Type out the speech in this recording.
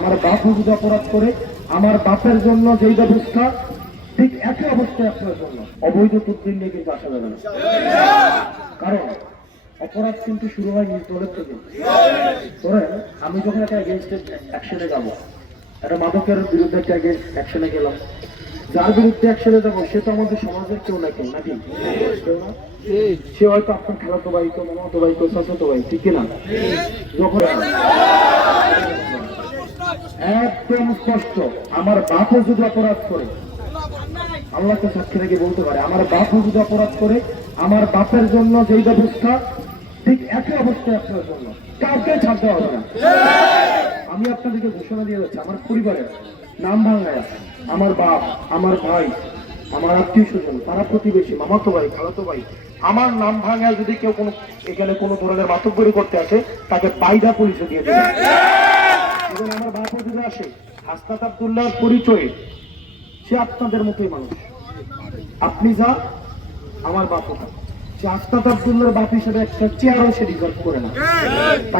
আমার বাপ যদি অপরাধ করে আমার বাপের জন্য যেই ব্যবস্থা ঠিক একই অবস্থায় আপনার জন্য অবৈধ তদবির নিয়ে কিন্তু আসা যাবে না। কারণ অপরাধ কিন্তু শুরু হয় নিজ দলের থেকে। ধরেন আমি যখন একটা এগেনস্টে অ্যাকশনে যাবো, একটা মাদকের বিরুদ্ধে একটা অ্যাকশনে গেলাম, যার বিরুদ্ধে অ্যাকশনে যাবো সে তো আমাদের সমাজের কেউ না কেউ, নাকি কেউ না? সে হয়তো আপনার খেলাতো ভাই, তো মামাতো ভাই, তো চাচাতো ভাই, ঠিক কিনা? যখন একদম স্পষ্ট আমার বাপও যদি অপরাধ করে, আল্লাহকে সাক্ষী রেখে বলতে পারে আমার বাপও যদি অপরাধ করে আমার বাপের জন্য যেই ব্যবস্থা ঠিক একই অবস্থায় আপনার জন্য কাউকে ছাড় দেওয়া হবে না। আমি আপনাদেরকে ঘোষণা দিয়ে যাচ্ছি, আমার পরিবারের নাম ভাঙায় আমার বাপ, আমার ভাই, আমার আত্মীয় স্বজন, পাড়া প্রতিবেশী, মামাতো ভাই, খালাতো ভাই, আমার নাম ভাঙায় যদি কেউ কোনো এখানে কোনো ধরনের মাতব্বরি করতে আসে তাকে বাইদা পুলিশে দিয়ে দেবে। এবং আমার বাপও যদি আসে, হাসনাত আব্দুল্লাহর পরিচয়ে সে আপনাদের মতোই মানুষ, আপনি যা আমার বাপও তা। সে হাসনাত আব্দুল্লাহর বাপ হিসেবে একটা চেয়ারও সে রিজার্ভ করে না, তাকে